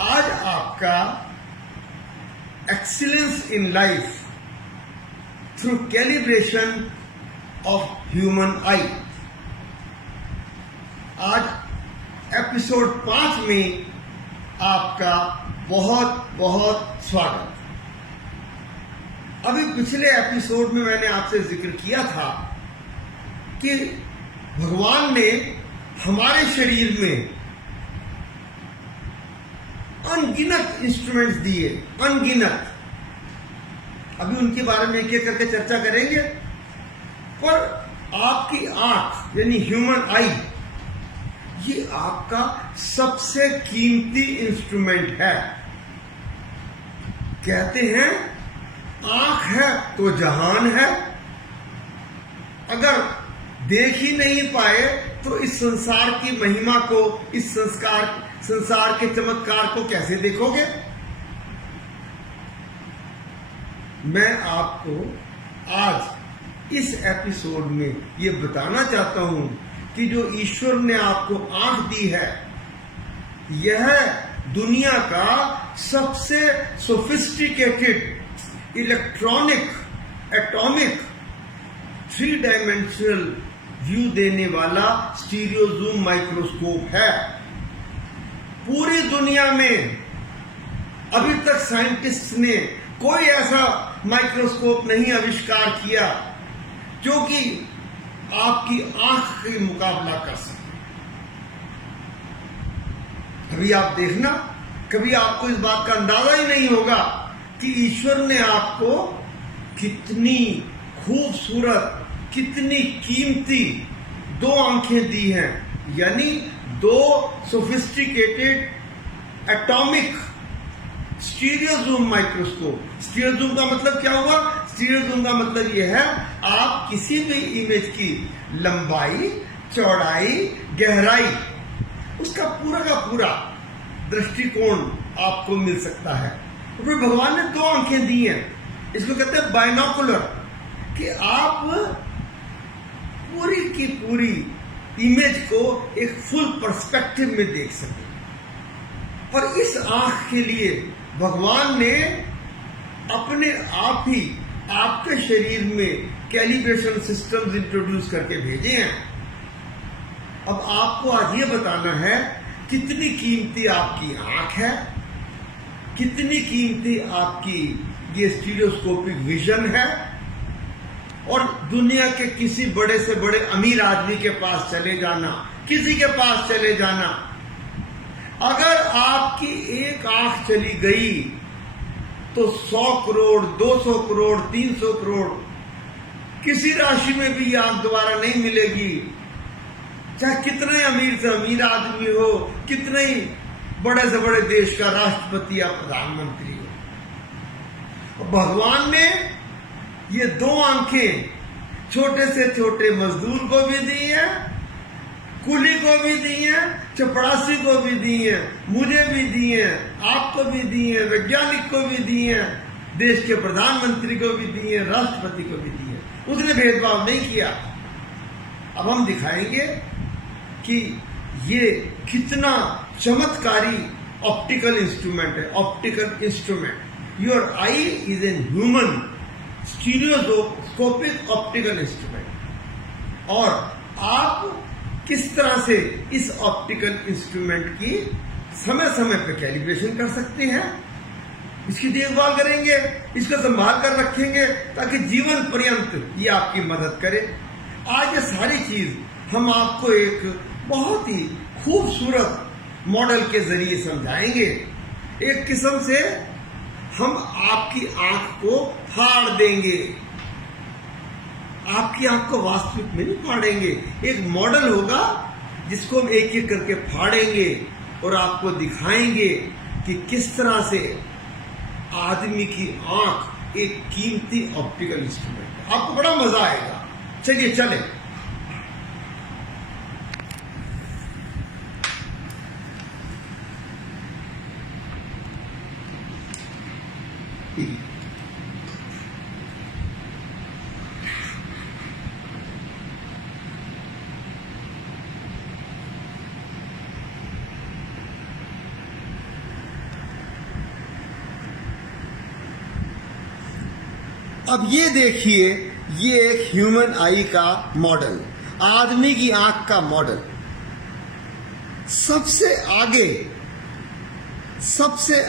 आज आपका excellence in life through calibration of human आई। आज एपिसोड 5 में आपका बहुत बहुत स्वागत। अभी पिछले एपिसोड में मैंने आपसे जिक्र किया था कि भगवान ने हमारे शरीर में अनगिनत इंस्ट्रूमेंट्स दिए, अनगिनत। अभी उनके बारे में एक एक करके चर्चा करेंगे। पर आपकी आंख यानी ह्यूमन आई, ये आपका सबसे कीमती इंस्ट्रूमेंट है। कहते हैं आंख है तो जहान है। अगर देख ही नहीं पाए तो इस संसार की महिमा को, इस संसार के चमत्कार को कैसे देखोगे? मैं आपको आज इस एपिसोड में ये बताना चाहता हूं कि जो ईश्वर ने आपको आंख दी है, यह दुनिया का सबसे sophisticated electronic atomic 3 dimensional view देने वाला स्टीरियो जूम माइक्रोस्कोप है। पूरी दुनिया में अभी तक साइंटिस्ट ने कोई ऐसा माइक्रोस्कोप नहीं आविष्कार किया जो कि आपकी आंख के मुकाबला कर सके। कभी आप देखना, कभी आपको इस बात का अंदाजा ही नहीं होगा कि ईश्वर ने आपको कितनी खूबसूरत, कितनी कीमती 2 आंखें दी हैं, यानी 2 sophisticated atomic stereo zoom microscope. Stereo zoom का मतलब क्या हुआ? स्टीरियो जूम का मतलब यह है, आप किसी भी इमेज की लंबाई, चौड़ाई, गहराई, उसका पूरा का पूरा दृष्टिकोण आपको मिल सकता है। फिर भगवान ने 2 आंखें दी हैं, इसको कहते हैं बाइनोकुलर, कि आप पूरी की पूरी इमेज को एक फुल पर्सपेक्टिव में देख सकें। और इस आंख के लिए भगवान ने अपने आप ही आपके शरीर में कैलिब्रेशन सिस्टम्स इंट्रोड्यूस करके भेजे हैं। अब आपको आज ये बताना है कितनी कीमती आपकी आंख है, कितनी कीमती आपकी ये स्टीरियोस्कोपिक विजन है। और दुनिया के किसी बड़े से बड़े अमीर आदमी के पास चले जाना, किसी के पास चले जाना, अगर आपकी एक आंख चली गई तो 100 करोड़, 200 करोड़, 300 करोड़, किसी राशि में भी आंख दोबारा नहीं मिलेगी। चाहे कितने अमीर से अमीर आदमी हो, कितने ही बड़े से बड़े देश का राष्ट्रपति या प्रधानमंत्री हो। भगवान ने ये 2 आंखें छोटे से छोटे मजदूर को भी दी है, कुली को भी दी है, चपरासी को भी दी है, मुझे भी दी है, आपको भी दी है, वैज्ञानिक को भी दी है, देश के प्रधानमंत्री को भी दी है, राष्ट्रपति को भी दी है। उसने भेदभाव नहीं किया। अब हम दिखाएंगे कि ये कितना चमत्कारी ऑप्टिकल इंस्ट्रूमेंट है। Optical instrument, your I is an human stereoscopic optical instrument. और आप किस तरह से इस ऑप्टिकल इंस्ट्रूमेंट की समय समय पर कैलिब्रेशन कर सकते हैं, इसकी देखभाल करेंगे, इसको संभाल कर रखेंगे ताकि जीवन पर्यंत ये आपकी मदद करे। आज ये सारी चीज हम आपको एक बहुत ही खूबसूरत मॉडल के जरिए समझाएंगे। एक किस्म से हम आपकी आंख को फाड़ देंगे, आपकी आंख को वास्तविक में नहीं फाड़ेंगे। एक मॉडल होगा जिसको हम एक एक करके फाड़ेंगे और आपको दिखाएंगे कि किस तरह से आदमी की आंख एक कीमती ऑप्टिकल इंस्ट्रूमेंट है। आपको बड़ा मजा आएगा। चलिए चले। अब ये देखिए, ये एक ह्यूमन आई का मॉडल, आदमी की आंख का मॉडल। सबसे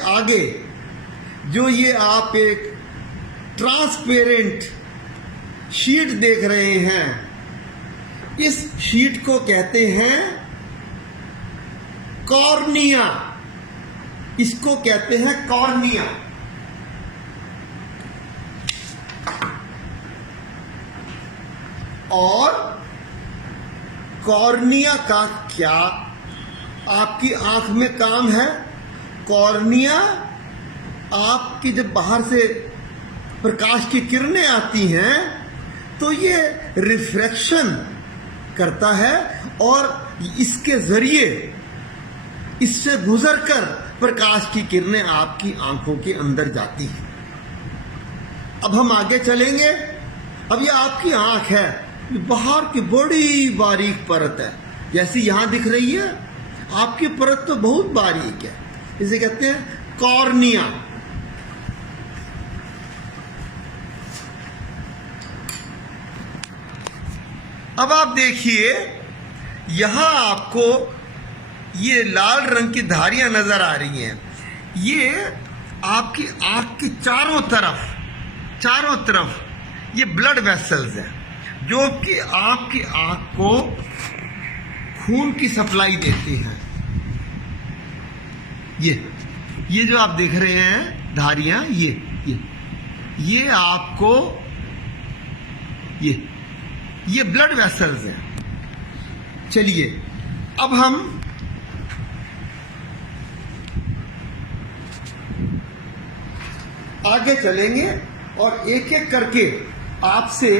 आगे जो ये आप एक ट्रांसपेरेंट शीट देख रहे हैं, इस शीट को कहते हैं कॉर्निया। इसको कहते हैं कॉर्निया। और कॉर्निया का क्या आपकी आंख में काम है? कॉर्निया आपकी जब बाहर से प्रकाश की किरणें आती हैं तो ये रिफ्रैक्शन करता है और इसके जरिए, इससे गुजरकर प्रकाश की किरणें आपकी आंखों के अंदर जाती हैं। अब हम आगे चलेंगे। अब ये आपकी आंख है, बाहर की बड़ी बारीक परत है, जैसी यहां दिख रही है। आपकी परत तो बहुत बारीक है, इसे कहते हैं कॉर्निया। अब आप देखिए, यहां आपको ये लाल रंग की धारियां नजर आ रही हैं। ये आपकी आंख के चारों तरफ ये ब्लड वेसल्स हैं, जो कि आपकी आंख को खून की सप्लाई देते हैं। ये जो आप देख रहे हैं धारियां, ये आपको ये ब्लड वेसल्स हैं। चलिए अब हम आगे चलेंगे और एक एक करके आपसे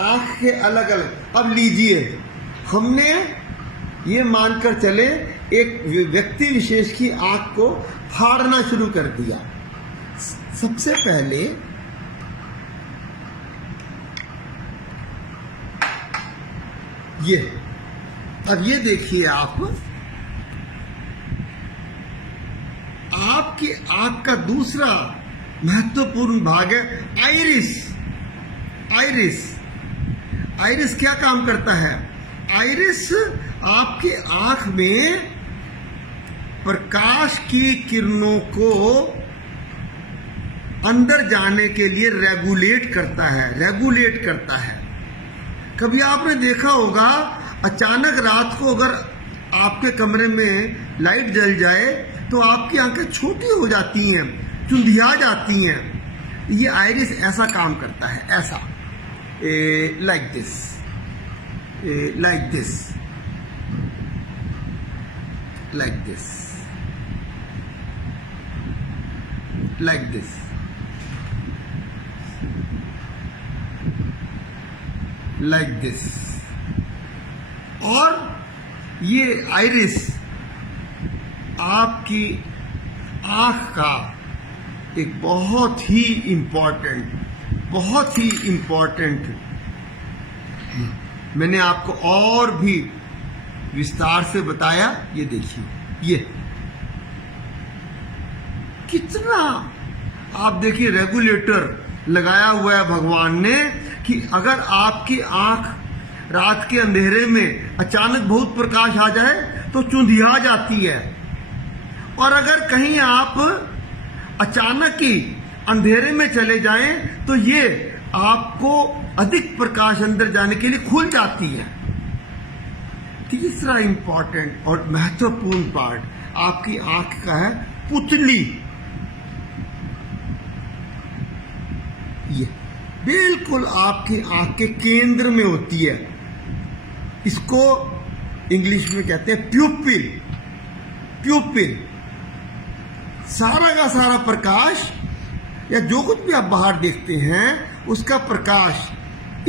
आंख के अलग अलग। अब लीजिए, हमने ये मानकर चले एक व्यक्ति विशेष की आंख को फाड़ना शुरू कर दिया। सबसे पहले अब ये देखिए, आपकी आंख का दूसरा महत्वपूर्ण भाग है आइरिस क्या काम करता है? आइरिस आपकी आंख में प्रकाश की किरणों को अंदर जाने के लिए रेगुलेट करता है। कभी आपने देखा होगा, अचानक रात को अगर आपके कमरे में लाइट जल जाए तो आपकी आंखें छोटी हो जाती हैं, चुंधिया जाती हैं। ये आइरिस ऐसा काम करता है, ऐसा लाइक दिस। और ये आइरिस आपकी आंख का एक बहुत ही इंपॉर्टेंट मैंने आपको और भी विस्तार से बताया। ये देखिए, ये कितना आप देखिए रेगुलेटर लगाया हुआ है भगवान ने, कि अगर आपकी आंख रात के अंधेरे में अचानक बहुत प्रकाश आ जाए तो चुंधिया जाती है, और अगर कहीं आप अचानक ही अंधेरे में चले जाएं तो ये आपको अधिक प्रकाश अंदर जाने के लिए खुल जाती है। तीसरा इंपॉर्टेंट और महत्वपूर्ण पार्ट आपकी आंख का है पुतली। ये बिल्कुल आपकी आंख के केंद्र में होती है। इसको इंग्लिश में कहते हैं प्यूपिल। सारा का सारा प्रकाश या जो कुछ भी आप बाहर देखते हैं उसका प्रकाश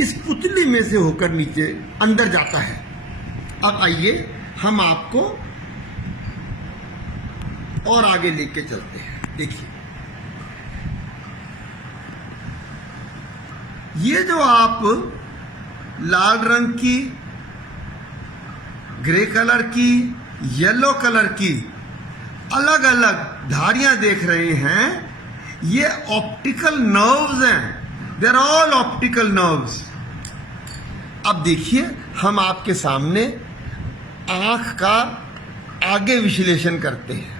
इस पुतली में से होकर नीचे अंदर जाता है। अब आइए हम आपको और आगे लेके चलते हैं। देखिए, ये जो आप लाल रंग की, ग्रे कलर की, येलो कलर की अलग अलग धारियां देख रहे हैं, ये ऑप्टिकल नर्व्स हैं they are all optical nerves. अब देखिए, हम आपके सामने आंख का आगे विश्लेषण करते हैं।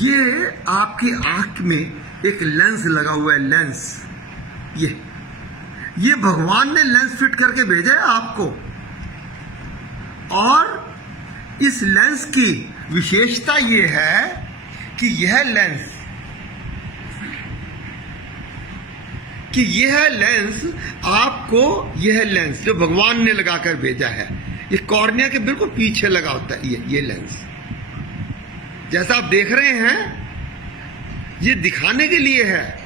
ये आपकी आंख में एक लेंस लगा हुआ है, लेंस। ये भगवान ने लेंस फिट करके भेजा है आपको, और इस लेंस की विशेषता ये है कि यह लेंस आपको, यह लेंस जो भगवान ने लगाकर भेजा है, ये कॉर्निया के बिल्कुल पीछे लगा होता है। ये लेंस जैसा आप देख रहे हैं, ये दिखाने के लिए है।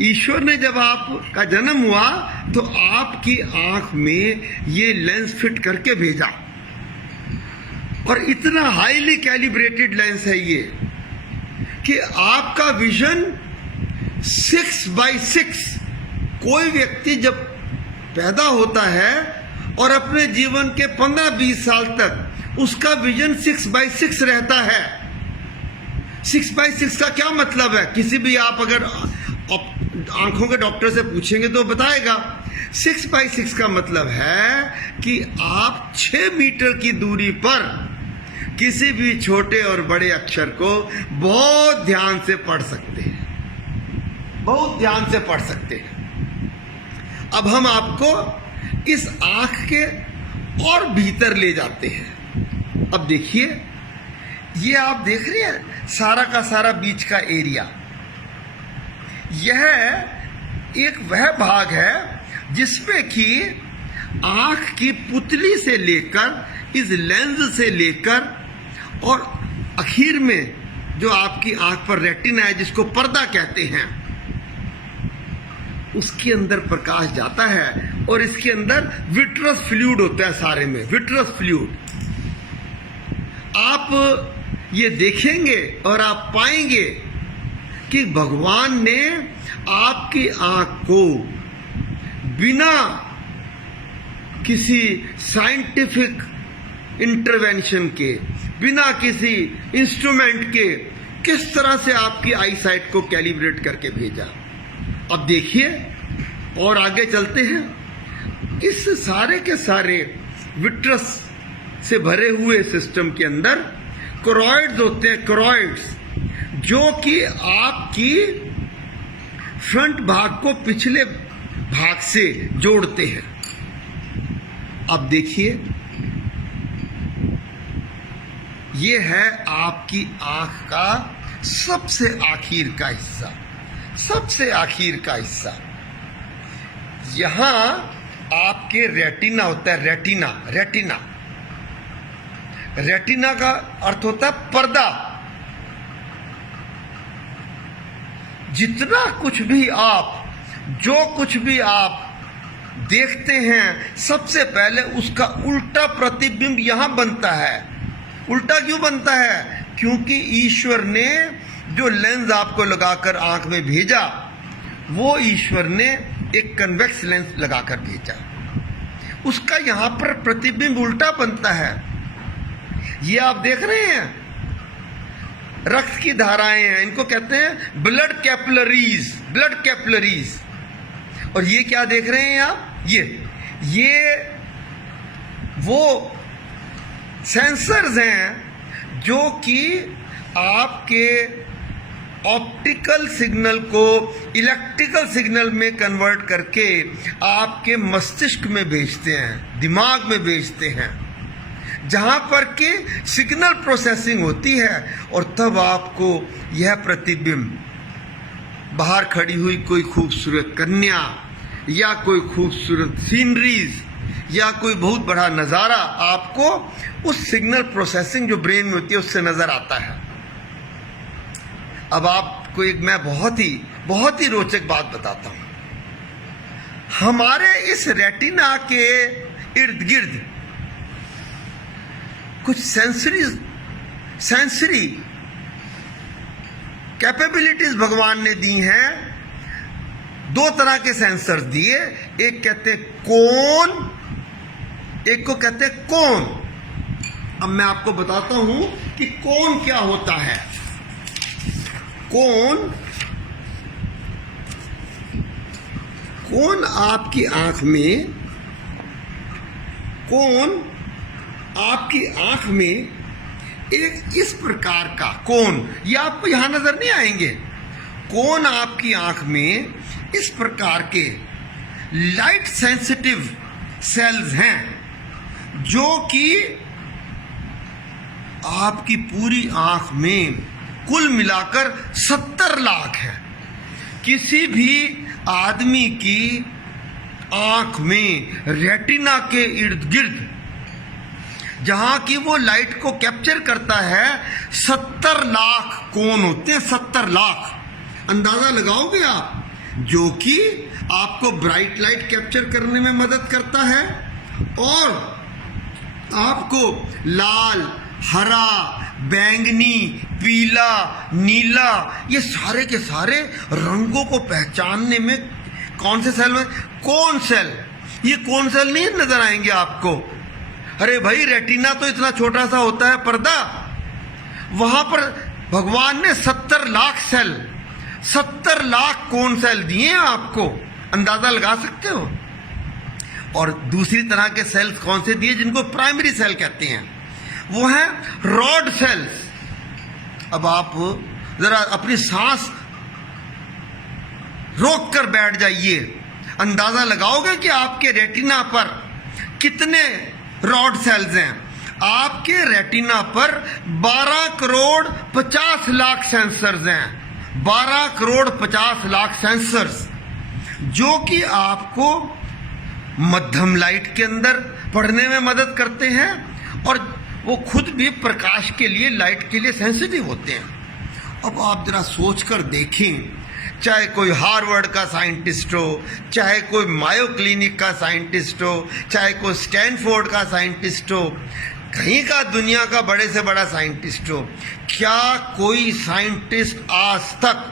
ईश्वर ने जब आपका जन्म हुआ तो आपकी आंख में ये लेंस फिट करके भेजा, और इतना हाईली कैलिब्रेटेड लेंस है ये कि आपका विजन 6x6, कोई व्यक्ति जब पैदा होता है और अपने जीवन के 15-20 साल तक उसका विजन 6x6 रहता है। 6x6 का क्या मतलब है? किसी भी आप अगर आंखों के डॉक्टर से पूछेंगे तो बताएगा। 6x6 का मतलब है कि आप 6 मीटर की दूरी पर किसी भी छोटे और बड़े अक्षर को बहुत ध्यान से पढ़ सकते हैं, बहुत ध्यान से पढ़ सकते हैं। अब हम आपको इस आंख के और भीतर ले जाते हैं। अब देखिए, ये आप देख रहे हैं सारा का सारा बीच का एरिया, यह एक वह भाग है जिसमें कि आंख की पुतली से लेकर, इस लेंस से लेकर, और आखिर में जो आपकी आंख पर रेटिना है, जिसको पर्दा कहते हैं, उसके अंदर प्रकाश जाता है, और इसके अंदर विट्रस फ्लूइड होता है, सारे में विट्रस फ्लूइड। आप ये देखेंगे और आप पाएंगे कि भगवान ने आपकी आंख को बिना किसी साइंटिफिक इंटरवेंशन के, बिना किसी इंस्ट्रूमेंट के, किस तरह से आपकी आई साइट को कैलिब्रेट करके भेजा। अब देखिए, और आगे चलते हैं। इस सारे के सारे विट्रस से भरे हुए सिस्टम के अंदर क्रोइड्स होते हैं, क्रोइड्स, जो कि आपकी फ्रंट भाग को पिछले भाग से जोड़ते हैं। अब देखिए, ये है आपकी आंख का सबसे आखिर का हिस्सा, सबसे आखिर का हिस्सा। यहां आपके रेटिना होता है, रेटिना का अर्थ होता है पर्दा। जितना कुछ भी आप, जो कुछ भी आप देखते हैं, सबसे पहले उसका उल्टा प्रतिबिंब यहां बनता है। उल्टा क्यों बनता है? क्योंकि ईश्वर ने जो लेंस आपको लगाकर आंख में भेजा, वो ईश्वर ने एक कन्वेक्स लेंस लगाकर भेजा, उसका यहां पर प्रतिबिंब उल्टा बनता है। ये आप देख रहे हैं, रक्त की धाराएं हैं, इनको कहते हैं ब्लड कैपिलरीज, ब्लड कैपिलरीज। और ये क्या देख रहे हैं आप? ये वो सेंसर्स हैं जो कि आपके ऑप्टिकल सिग्नल को इलेक्ट्रिकल सिग्नल में कन्वर्ट करके आपके मस्तिष्क में भेजते हैं, दिमाग में भेजते हैं, जहां पर कि सिग्नल प्रोसेसिंग होती है। और तब आपको यह प्रतिबिंब, बाहर खड़ी हुई कोई खूबसूरत कन्या, या कोई खूबसूरत सीनरीज, या कोई बहुत बड़ा नज़ारा, आपको उस सिग्नल प्रोसेसिंग जो ब्रेन में होती है उससे नजर आता है। अब आपको एक मैं बहुत ही रोचक बात बताता हूं। हमारे इस रेटिना के इर्द गिर्द कुछ सेंसरी कैपेबिलिटीज भगवान ने दी हैं, दो तरह के सेंसर्स दिए, एक कहते हैं कोन, एक को कहते हैं कोन। अब मैं आपको बताता हूं कि कोन क्या होता है। कोन आपकी आंख में, कोन आपकी आंख में एक इस प्रकार का कोन, ये आपको यहां नजर नहीं आएंगे। कोन आपकी आंख में इस प्रकार के लाइट सेंसिटिव सेल्स हैं जो कि आपकी पूरी आंख में कुल मिलाकर 70 लाख है। किसी भी आदमी की आंख में रेटिना के इर्द गिर्द जहां की वो लाइट को कैप्चर करता है 70 लाख कोन होते हैं, 70 लाख। अंदाजा लगाओगे आप, जो कि आपको ब्राइट लाइट कैप्चर करने में मदद करता है और आपको लाल, हरा, बैंगनी, पीला, नीला, ये सारे के सारे रंगों को पहचानने में कौन से सेल में, कोन सेल। ये कोन सेल नहीं नजर आएंगे आपको। अरे भाई, रेटिना तो इतना छोटा सा होता है पर्दा, वहां पर भगवान ने 70 lakh cell, 70 lakh cone cell दिए आपको। अंदाजा लगा सकते हो। और दूसरी तरह के सेल्स कौन से दिए, जिनको प्राइमरी सेल कहते हैं, वो है रॉड सेल्स। अब आप जरा अपनी सांस रोक कर बैठ जाइए, अंदाजा लगाओगे कि आपके रेटिना पर कितने रॉड सेल्स हैं। आपके रेटिना पर 12 करोड़ 50 लाख सेंसर्स हैं, 12 करोड़ 50 लाख सेंसर्स, जो कि आपको मध्यम लाइट के अंदर पढ़ने में मदद करते हैं और वो खुद भी प्रकाश के लिए, लाइट के लिए सेंसिटिव होते हैं। अब आप जरा सोच कर देखें, चाहे कोई हार्वर्ड का साइंटिस्ट हो, चाहे कोई मायो क्लिनिक का साइंटिस्ट हो, चाहे कोई स्टैनफोर्ड का साइंटिस्ट हो, कहीं का दुनिया का बड़े से बड़ा साइंटिस्ट हो, क्या कोई साइंटिस्ट आज तक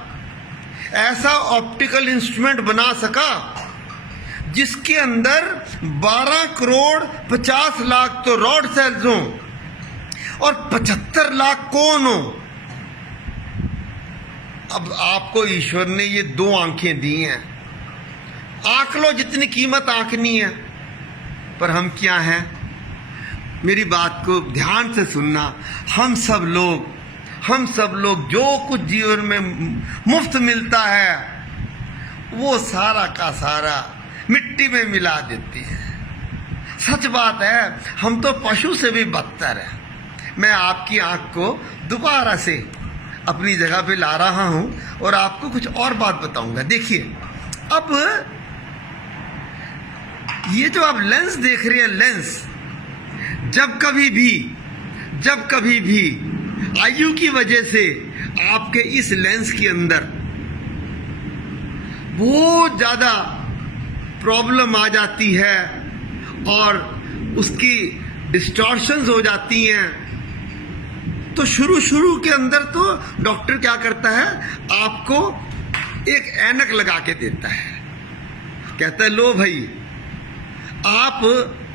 ऐसा ऑप्टिकल इंस्ट्रूमेंट बना सका जिसके अंदर 12 करोड़ 50 लाख तो रॉड सेल्स हों और 75 लाख कोन हो? अब आपको ईश्वर ने ये 2 आंखें दी हैं, आंख लो, जितनी कीमत आंखनी है। पर हम क्या हैं? मेरी बात को ध्यान से सुनना। हम सब लोग जो कुछ जीवन में मुफ्त मिलता है वो सारा का सारा मिट्टी में मिला देते हैं। सच बात है, हम तो पशु से भी बदतर है। मैं आपकी आंख को दोबारा से अपनी जगह पे ला रहा हूं और आपको कुछ और बात बताऊंगा। देखिए, अब ये जो आप लेंस देख रहे हैं, लेंस जब कभी भी आयु की वजह से आपके इस लेंस के अंदर बहुत ज्यादा प्रॉब्लम आ जाती है और उसकी डिस्टॉर्शंस हो जाती हैं, तो शुरू के अंदर तो डॉक्टर क्या करता है, आपको एक ऐनक लगा के देता है। कहता है, लो भाई, आप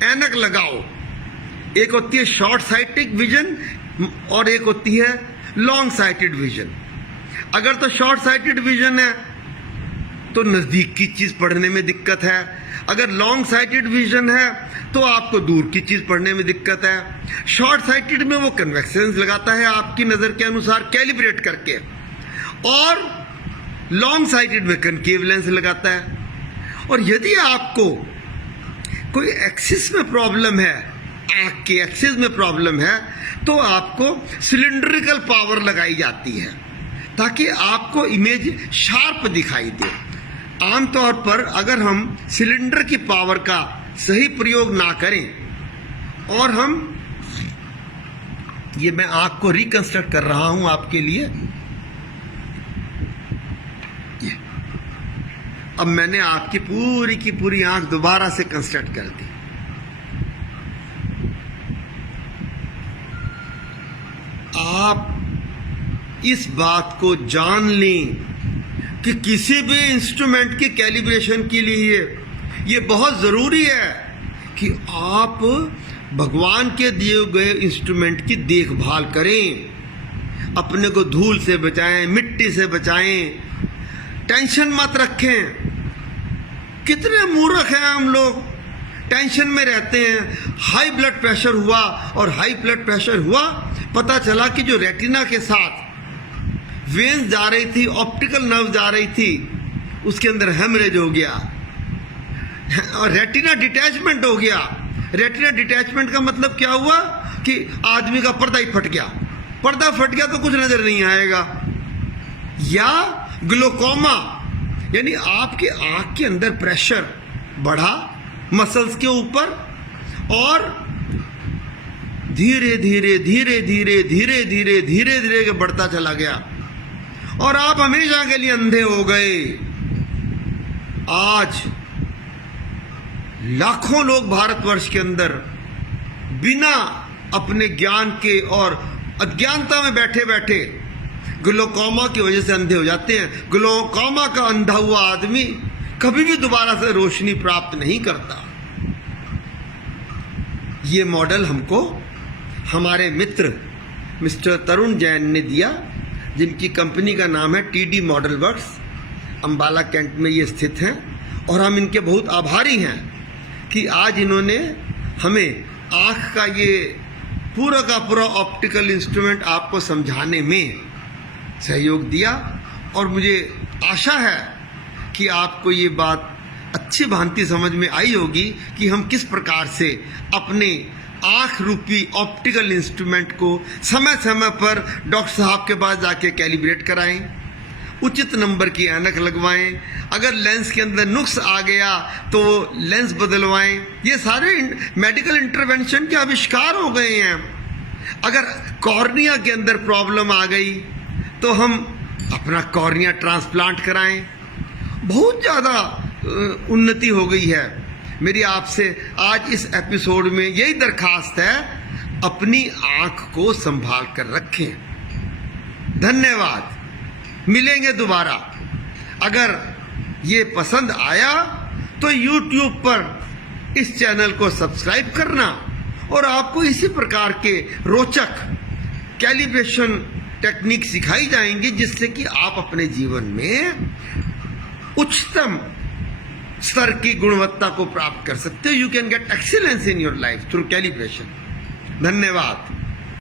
ऐनक लगाओ। एक होती है शॉर्ट साइटेड विजन और एक होती है लॉन्ग साइटेड विजन। अगर तो शॉर्ट साइटेड विजन है तो नजदीक की चीज पढ़ने में दिक्कत है, अगर लॉन्ग साइटेड विजन है तो आपको दूर की चीज पढ़ने में दिक्कत है। शॉर्ट साइटेड में वो कन्वेक्शन लगाता है आपकी नजर के अनुसार कैलिब्रेट करके, और लॉन्ग साइटेड में कनकेव लेंस लगाता है। और यदि आपको कोई एक्सिस में प्रॉब्लम है, आंख के एक्सिस में प्रॉब्लम है, तो आपको सिलिंड्रिकल पावर लगाई जाती है ताकि आपको इमेज शार्प दिखाई दे। आमतौर पर अगर हम सिलेंडर की पावर का सही प्रयोग ना करें, और हम ये मैं आंख को रिकंस्ट्रक्ट कर रहा हूं आपके लिए। अब मैंने आपकी पूरी की पूरी आंख दोबारा से कंस्ट्रक्ट कर दी। आप इस बात को जान लें कि किसी भी इंस्ट्रूमेंट की कैलिब्रेशन के लिए ये बहुत ज़रूरी है कि आप भगवान के दिए गए इंस्ट्रूमेंट की देखभाल करें, अपने को धूल से बचाएं, मिट्टी से बचाएं, टेंशन मत रखें। कितने मूर्ख हैं हम लोग, टेंशन में रहते हैं। हाई ब्लड प्रेशर हुआ, और हाई ब्लड प्रेशर हुआ, पता चला कि जो रेटिना के साथ वेन्स जा रही थी, ऑप्टिकल नर्व जा रही थी, उसके अंदर हेमरेज हो गया और रेटिना डिटैचमेंट हो गया। रेटिना डिटैचमेंट का मतलब क्या हुआ कि आदमी का पर्दा ही फट गया। पर्दा फट गया तो कुछ नजर नहीं आएगा। या ग्लोकोमा, यानी आपके आंख के अंदर प्रेशर बढ़ा मसल्स के ऊपर, और धीरे धीरे धीरे धीरे धीरे धीरे धीरे धीरे बढ़ता चला गया, और आप हमेशा के लिए अंधे हो गए। आज लाखों लोग भारतवर्ष के अंदर बिना अपने ज्ञान के और अज्ञानता में बैठे बैठे ग्लोकोमा की वजह से अंधे हो जाते हैं। ग्लोकोमा का अंधा हुआ आदमी कभी भी दोबारा से रोशनी प्राप्त नहीं करता। ये मॉडल हमको हमारे मित्र मिस्टर तरुण जैन ने दिया, जिनकी कंपनी का नाम है TD model works, Ambala Cantt में ये स्थित हैं, और हम इनके बहुत आभारी हैं कि आज इन्होंने हमें आँख का ये पूरा का पूरा ऑप्टिकल इंस्ट्रूमेंट आपको समझाने में सहयोग दिया। और मुझे आशा है कि आपको ये बात अच्छी भांति समझ में आई होगी कि हम किस प्रकार से अपने आँख रूपी ऑप्टिकल इंस्ट्रूमेंट को समय समय पर डॉक्टर साहब के पास जाके कैलिब्रेट कराएं, उचित नंबर की ऐनक लगवाएं, अगर लेंस के अंदर नुक्स आ गया तो लेंस बदलवाएं। ये सारे मेडिकल इंटरवेंशन के आविष्कार हो गए हैं। अगर कॉर्निया के अंदर प्रॉब्लम आ गई तो हम अपना कॉर्निया ट्रांसप्लांट कराएं। बहुत ज़्यादा उन्नति हो गई है। मेरी आपसे आज इस एपिसोड में यही दरखास्त है, अपनी आँख को संभाल कर रखें। धन्यवाद, मिलेंगे दोबारा। अगर ये पसंद आया तो YouTube पर इस चैनल को सब्सक्राइब करना, और आपको इसी प्रकार के रोचक कैलिब्रेशन टेक्निक सिखाई जाएंगी, जिससे कि आप अपने जीवन में उच्चतम स्तर की गुणवत्ता को प्राप्त कर सकते हो। You can get excellence in your life through calibration. धन्यवाद।